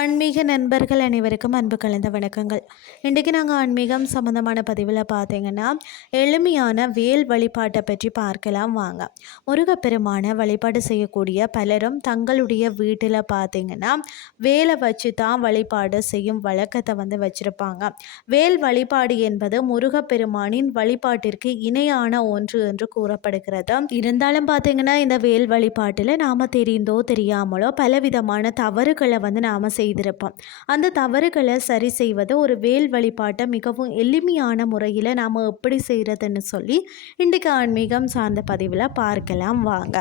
ஆன்மீக நண்பர்கள் அனைவருக்கும் அன்பு கலந்த வணக்கங்கள். இன்றைக்கி நாங்கள் ஆன்மீகம் சம்மந்தமான பதிவில் பார்த்தீங்கன்னா எளிமையான வேல் வழிபாட்டை பற்றி பார்க்கலாம் வாங்க. முருகப்பெருமான வழிபாடு செய்யக்கூடிய பலரும் தங்களுடைய வீட்டில் பார்த்தீங்கன்னா வேலை வச்சு தான் வழிபாடு செய்யும் வழக்கத்தை வந்து வச்சுருப்பாங்க. வேல் வழிபாடு என்பது முருகப்பெருமானின் வழிபாட்டிற்கு இணையான ஒன்று என்று கூறப்படுகிறது. இருந்தாலும் பார்த்தீங்கன்னா இந்த வேல் வழிபாட்டில் நாம் தெரிந்தோ தெரியாமலோ பலவிதமான தவறுகளை வந்து நாம் செய்திருப்போம். அந்த தவறுகளை சரி செய்வது ஒரு வேல் வழிபாட்டை மிகவும் எளிமையான முறையில் நாம் எப்படி செய்கிறதுன்னு சொல்லி இன்றைக்கு ஆன்மீகம் சார்ந்த பதிவில் பார்க்கலாம் வாங்க.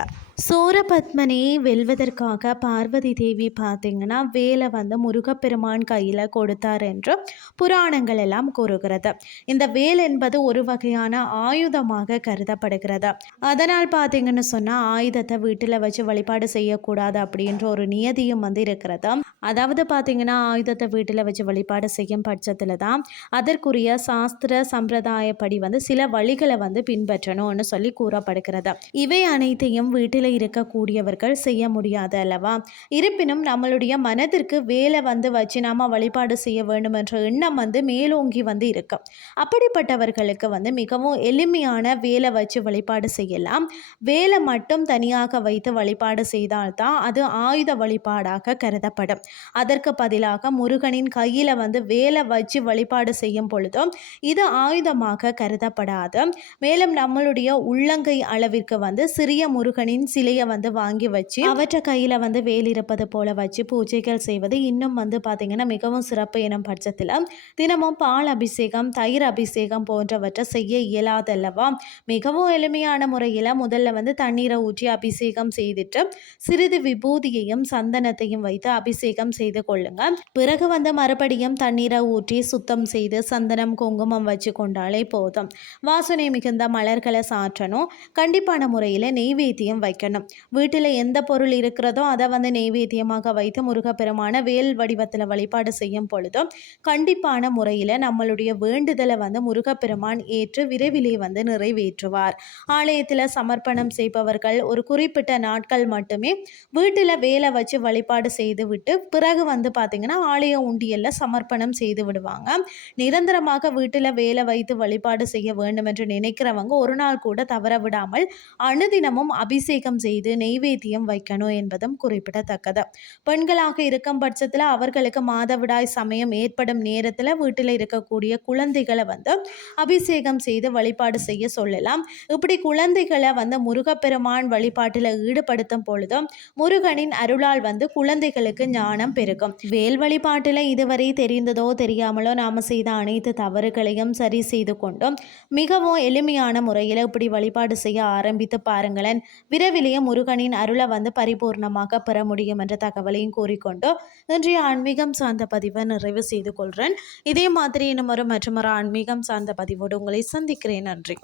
சோரபத்மனை வெல்வதற்காக பார்வதி தேவி பார்த்திங்கன்னா வேலை வந்து முருகப்பெருமான் கையில் கொடுத்தார் என்று புராணங்கள் எல்லாம் கூறுகிறது. இந்த வேல் என்பது ஒரு வகையான ஆயுதமாக கருதப்படுகிறது. அதனால் பார்த்தீங்கன்னு சொன்னால் ஆயுதத்தை வீட்டில் வச்சு வழிபாடு செய்யக்கூடாது அப்படின்ற ஒரு நியதியும் வந்து இருக்கிறது. அதாவது பார்த்தீங்கன்னா ஆயுதத்தை வீட்டில் வச்சு வழிபாடு செய்யும் பட்சத்தில் தான் அதற்குரிய சாஸ்திர சம்பிரதாயப்படி வந்து சில வழிகளை வந்து பின்பற்றணும்னு சொல்லி கூறப்படுகிறது. இவை அனைத்தையும் வீட்டில் இருக்கக்கூடியவர்கள் செய்ய முடியாது அல்லவா? இருப்பினும் நம்மளுடைய மனதிற்கு வேலை வந்து வச்சு நாம் வழிபாடு செய்ய வேண்டும் என்ற எண்ணம் வந்து மேலோங்கி வந்து இருக்கும். அப்படிப்பட்டவர்களுக்கு வந்து மிகவும் எளிமையான வேலை வச்சு வழிபாடு செய்யலாம். வேலை மட்டும் தனியாக வைத்து வழிபாடு செய்தால்தான் அது ஆயுத வழிபாடாக கருதப்படும். அதற்கு பதிலாக முருகனின் கையில் வந்து வேலை வச்சு வழிபாடு செய்யும் பொழுதும் இது ஆயுதமாக கருதப்படாது. மேலும் நம்மளுடைய உள்ளங்கை அளவிற்கு வந்து சிறிய முருகனின் சிலையை வந்து வாங்கி வச்சு அவற்றை கையில் வந்து வேல் இருப்பது போல வச்சு பூஜைகள் செய்வது இன்னும் வந்து பார்த்திங்கன்னா மிகவும் சிறப்பு எனும் பட்சத்தில். தினமும் பால் அபிஷேகம் தயிர் அபிஷேகம் போன்றவற்றை செய்ய இயலாதல்லவா மிகவும் எளிமையான முறையில் முதல்ல வந்து தண்ணீரை ஊற்றி அபிஷேகம் செய்துட்டு சிறிது விபூதியையும் சந்தனத்தையும் வைத்து அபிஷேகம் செய்து கொள்ளுங்க. பிறகு வந்து மறுபடியும் தண்ணீரை ஊற்றி சுத்தம் செய்து சந்தனம் குங்குமம் வச்சு கொண்டாலே போதும். வாசனை மிகுந்த மலர்களை சாற்றணும். கண்டிப்பான முறையில் நெய்வேத்தியம் வைக்கணும். வீட்டில் எந்த பொருள் இருக்கிறதோ அதை வந்து நெய்வேத்தியமாக வைத்து முருகப்பெருமான வேல் வடிவத்தில் வழிபாடு செய்யும் பொழுதும் கண்டிப்பான முறையில் நம்மளுடைய வேண்டுதலை வந்து முருகப்பெருமான் ஏற்று விரைவிலே வந்து நிறைவேற்றுவார். ஆலயத்தில் சமர்ப்பணம் செய்பவர்கள் ஒரு குறிப்பிட்ட நாட்கள் மட்டுமே வீட்டில் வேலை வச்சு வழிபாடு செய்துவிட்டு பிறகு வந்து பார்த்திங்கன்னா ஆலய உண்டியலில் சமர்ப்பணம் செய்து விடுவாங்க. நிரந்தரமாக வீட்டில் வேலை வைத்து வழிபாடு செய்ய வேண்டும் என்று நினைக்கிறவங்க ஒரு நாள் கூட தவற விடாமல் அனுதினமும் அபிஷேகம் செய்து நெய்வேத்தியம் வைக்கணும் என்பதும் குறிப்பிடத்தக்கது. பெண்களாக இருக்கும் பட்சத்தில் அவர்களுக்கு மாதவிடாய் சமயம் ஏற்படும் நேரத்தில் வீட்டில் இருக்கக்கூடிய குழந்தைகளை வந்து அபிஷேகம் செய்து வழிபாடு செய்ய சொல்லலாம். இப்படி குழந்தைகளை வந்து முருகப்பெருமான் வழிபாட்டில் ஈடுபடுத்தும் பொழுதும் முருகனின் அருளால் வந்து குழந்தைகளுக்கு ஞானம் பெருகும் வேல் வழிபாட்டில் இதுவரை தெரிந்ததோ தெரியாமலோ நாம் செய்த அனைத்து தவறுகளையும் சரி செய்து கொண்டும். மிகவும் எளிமையான முறையில் இப்படி வழிபாடு செய்ய ஆரம்பித்து பாருங்களேன். விரைவிலேயே முருகனின் அருளை வந்து பரிபூர்ணமாக பெற முடியும் என்ற தகவலையும் கூறிக்கொண்டு இன்றைய ஆன்மீகம் சார்ந்த பதிவை நிறைவு செய்து கொள்கிறேன் இதே மாதிரி இன்னும் ஒரு மற்றும் ஒரு ஆன்மீகம் சார்ந்த பதிவோடு உங்களை சந்திக்கிறேன். நன்றி.